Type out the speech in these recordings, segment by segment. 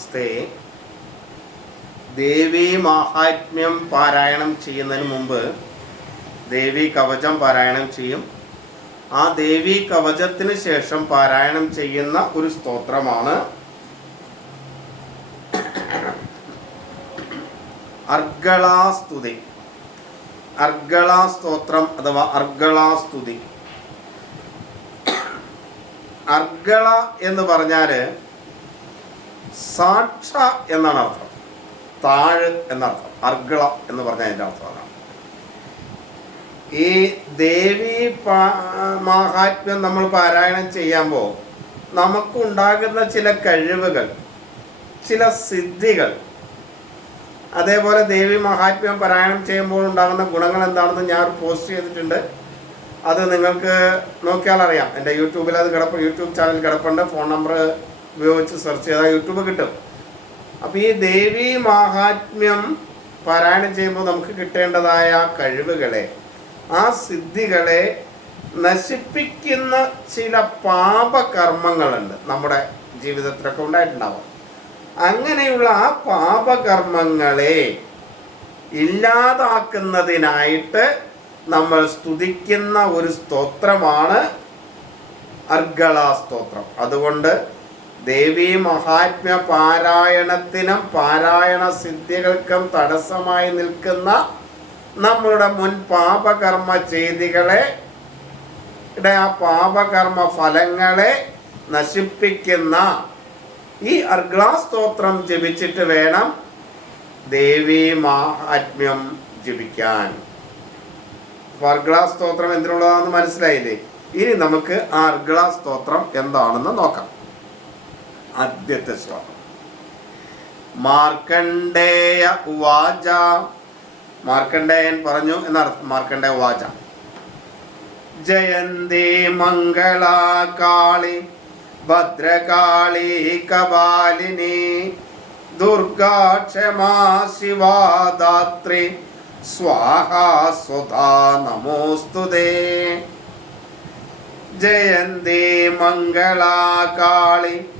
നമസ്തേ. ദേവി മാഹാത്മ്യം പാരായണം ചെയ്യുന്നതിന് മുമ്പ് ദേവി കവചം പാരായണം ചെയ്യും. ആ ദേവി കവചത്തിന് ശേഷം പാരായണം ചെയ്യുന്ന ഒരു സ്തോത്രമാണ് അർഗളാസ്തുതി. അർഗളാസ്തോത്രം അഥവാ അർഗളാസ്തുതി. അർഗള എന്ന് പറഞ്ഞാൽ സാക്ഷ എന്നാണ് അർത്ഥം. താഴ് എന്നർത്ഥം. അർഗള എന്ന് പറഞ്ഞാൽ അതിന്റെ അർത്ഥം അതാണ്. ഈ ദേവി മാഹാത്മ്യം നമ്മൾ പാരായണം ചെയ്യുമ്പോൾ നമുക്കുണ്ടാകുന്ന ചില കഴിവുകൾ ചില സിദ്ധികൾ അതേപോലെ ദേവി മഹാത്മ്യം പാരായണം ചെയ്യുമ്പോൾ ഉണ്ടാകുന്ന ഗുണങ്ങൾ എന്താണെന്ന് ഞാൻ പോസ്റ്റ് ചെയ്തിട്ടുണ്ട്. അത് നിങ്ങൾക്ക് നോക്കിയാൽ അറിയാം. എന്റെ യൂട്യൂബിൽ അത് കിടപ്പ് യൂട്യൂബ് ചാനൽ കിടപ്പുണ്ട്. ഫോൺ നമ്പർ ഉപയോഗിച്ച് സെർച്ച് ചെയ്താൽ യൂട്യൂബ് കിട്ടും. അപ്പോൾ ഈ ദേവി മാഹാത്മ്യം പാരായണം ചെയ്യുമ്പോൾ നമുക്ക് കിട്ടേണ്ടതായ കഴിവുകളെ ആ സിദ്ധികളെ നശിപ്പിക്കുന്ന ചില പാപകർമ്മങ്ങളുണ്ട് നമ്മുടെ ജീവിതത്തിലൊക്കെ ഉണ്ടായിട്ടുണ്ടാവും. അങ്ങനെയുള്ള ആ പാപകർമ്മങ്ങളെ ഇല്ലാതാക്കുന്നതിനായിട്ട് നമ്മൾ സ്തുതിക്കുന്ന ഒരു സ്തോത്രമാണ് അർഗള സ്തോത്രം. അതുകൊണ്ട് ദേവി മഹാത്മ്യ പാരായണത്തിനും പാരായണ സിദ്ധികൾക്കും തടസ്സമായി നിൽക്കുന്ന നമ്മളുടെ മുൻ പാപകർമ്മ ചെയ്തികളെ ആ പാപകർമ്മ ഫലങ്ങളെ നശിപ്പിക്കുന്ന ഈ അർഗ്ലാ സ്തോത്രം ജപിച്ചിട്ട് വേണം ദേവീ മഹാത്മ്യം ജപിക്കാൻ. അപ്പൊ അർഗ്ലാ സ്തോത്രം എന്തിനുള്ളതാണെന്ന് മനസ്സിലായില്ലേ? ഇനി നമുക്ക് ആ അർഗ്ലാ സ്തോത്രം എന്താണെന്ന് നോക്കാം. ആദ്യത്തെ ശ്ലോകം. മാർക്കണ്ഡേയ വാച മാർക്കണ്ഡേയൻ പറഞ്ഞു എന്നർത്ഥം മാർക്കണ്ഡേയ വാച ജയന്തി മംഗളകാളി ഭദ്രകാളി കപാലിനി ദുർഗാ ക്ഷമാ ശിവാ ധാത്രി സ്വാഹാ സ്വധാ നമോസ്തുതേ ജയന്തി മംഗളകാളി കാളി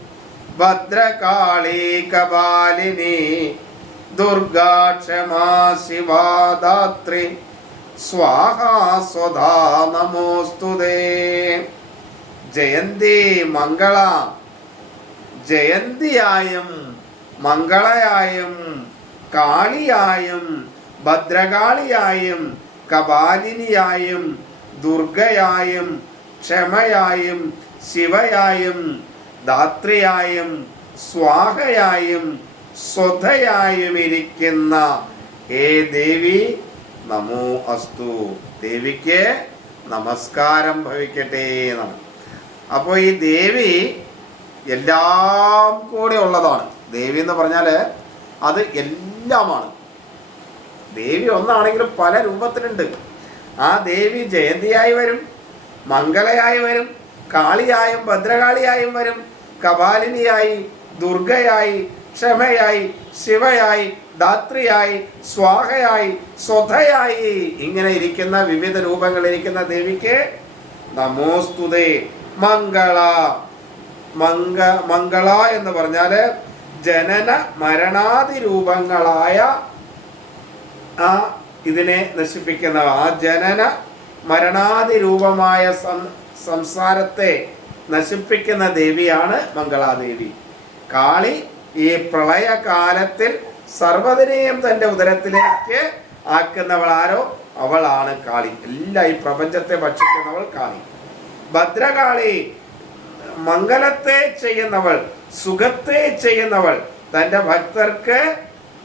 ഭദ്രകാളി കപാലിനി ദുർഗാ ക്ഷമാ ശിവാ ധാത്രി സ്വാഹാ നമോസ്തുതേ ജയന്തി മംഗള. ജയന്തിയായും മംഗളയായും കാളിയായും ഭദ്രകാളിയായും കപാലിനിയായും ദുർഗയായും ക്ഷമയായും ശിവയായും ധാത്രിയായും സ്വാഹയായും സ്വധയായും ഇരിക്കുന്ന ഹേ ദേവി നമോ അസ്തു. ദേവിക്ക് നമസ്കാരം ഭവിക്കട്ടെ എന്നാണ്. അപ്പോൾ ഈ ദേവി എല്ലാം കൂടെ ഉള്ളതാണ്. ദേവി എന്ന് പറഞ്ഞാൽ അത് എല്ലാമാണ്. ദേവി ഒന്നാണെങ്കിലും പല രൂപത്തിലുണ്ട്. ആ ദേവി ജയന്തിയായി വരും മംഗളയായി വരും കാളിയായും ഭദ്രകാളിയായും വരും. കപാലിനിയായി ദുർഗയായി ക്ഷമയായി ശിവയായി ധാത്രിയായി സ്വാഹയായി സ്വധയായി. ഇങ്ങനെ ഇരിക്കുന്ന വിവിധ രൂപങ്ങളിരിക്കുന്ന ദേവിക്ക് നമോസ്തുതേ മംഗള. മംഗ മംഗള എന്ന് പറഞ്ഞാൽ ജനന മരണാദി രൂപങ്ങളായ ആ ഇതിനെ നശിപ്പിക്കുന്ന ആ ജനന മരണാദി രൂപമായ സംസാരത്തെ നശിപ്പിക്കുന്ന ദേവിയാണ് മംഗളാദേവി. കാളി ഈ പ്രളയകാലത്തിൽ സർവതിനെയും തന്റെ ഉദരത്തിലേക്ക് ആക്കുന്നവൾ ആരോ അവളാണ് കാളി. എല്ലാ ഈ പ്രപഞ്ചത്തെ ഭക്ഷിക്കുന്നവൾ കാളി. ഭദ്രകാളി മംഗലത്തെ ചെയ്യുന്നവൾ സുഖത്തെ ചെയ്യുന്നവൾ തന്റെ ഭക്തർക്ക്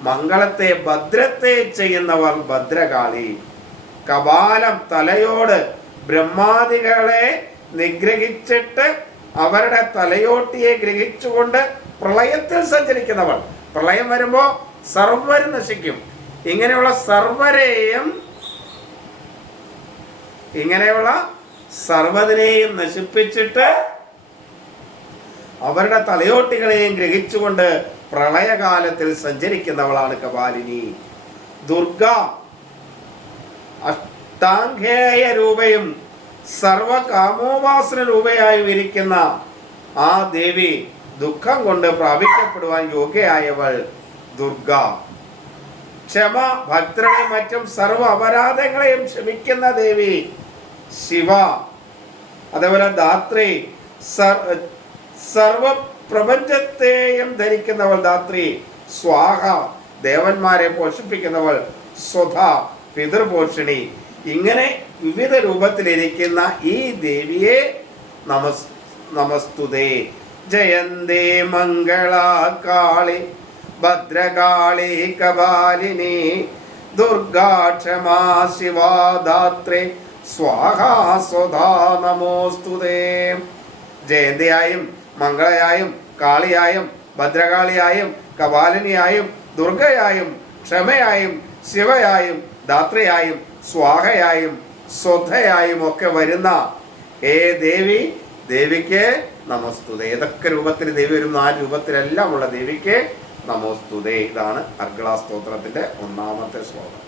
മംഗളത്തെ ഭദ്രത്തെ ചെയ്യുന്നവർ ഭദ്രകാളി. കപാലം തലയോട് ബ്രഹ്മാദികളെ നിഗ്രഹിച്ചിട്ട് അവരുടെ തലയോട്ടിയെ ഗ്രഹിച്ചുകൊണ്ട് പ്രളയത്തിൽ സഞ്ചരിക്കുന്നവൾ. പ്രളയം വരുമ്പോൾ സർവരും നശിക്കും. ഇങ്ങനെയുള്ള സർവരെയും ഇങ്ങനെയുള്ള സർവതിനെയും നശിപ്പിച്ചിട്ട് അവരുടെ തലയോട്ടികളെയും ഗ്രഹിച്ചുകൊണ്ട് പ്രളയകാലത്തിൽ സഞ്ചരിക്കുന്നവളാണ് കപാലിനി ദുർഗ അഷ്ടാംഗേയ രൂപയും സർവകാമോപാസന രൂപയായി വിരിക്കുന്ന ആ ദേവി ദുഃഖം കൊണ്ട് പ്രാപിക്കപ്പെടുവാൻ യോഗ്യയായവൾ ദുർഗ. ക്ഷമ ഭക്തരുടെയും മറ്റും സർവ അപരാധങ്ങളെയും ക്ഷമിക്കുന്ന ദേവി ശിവ. അതേപോലെ ധാത്രി സർ- സർവ പ്രപഞ്ചത്തെയും ധരിക്കുന്നവൾ ധാത്രി സ്വാഹ. ദേവന്മാരെ പോഷിപ്പിക്കുന്നവൾ സ്വധ പിതൃപോഷിണി ഇങ്ങനെ വിവിധ രൂപത്തിലിരിക്കുന്ന ഈ ദേവിയെ നമസ് നമസ്തുതേ. ജയന്തേ മംഗളാകാളി ഭദ്രകാളി കപാലിനി ദുർഗാക്ഷമാ ശിവാദാത്രേ സ്വാഹാ സ്വധാ നമോസ്തുതേ. ജയന്തിയായും മംഗളയായും കാളിയായും ഭദ്രകാളിയായും കപാലിനിയായും ദുർഗയായും ക്ഷമയായും ശിവയായും ധാത്രയായും സ്വാഹയായും സ്വധയായും ഒക്കെ വരുന്ന ഏ ദേവി? ദേവിക്ക് നമസ്തുത. ഏതൊക്കെ രൂപത്തിൽ ദേവി വരും ആ രൂപത്തിലെല്ലാം ഉള്ള ദേവിക്ക് നമോസ്തുതേ. ഇതാണ് അർഗള സ്തോത്രത്തിന്റെ ഒന്നാമത്തെ ശ്ലോകം.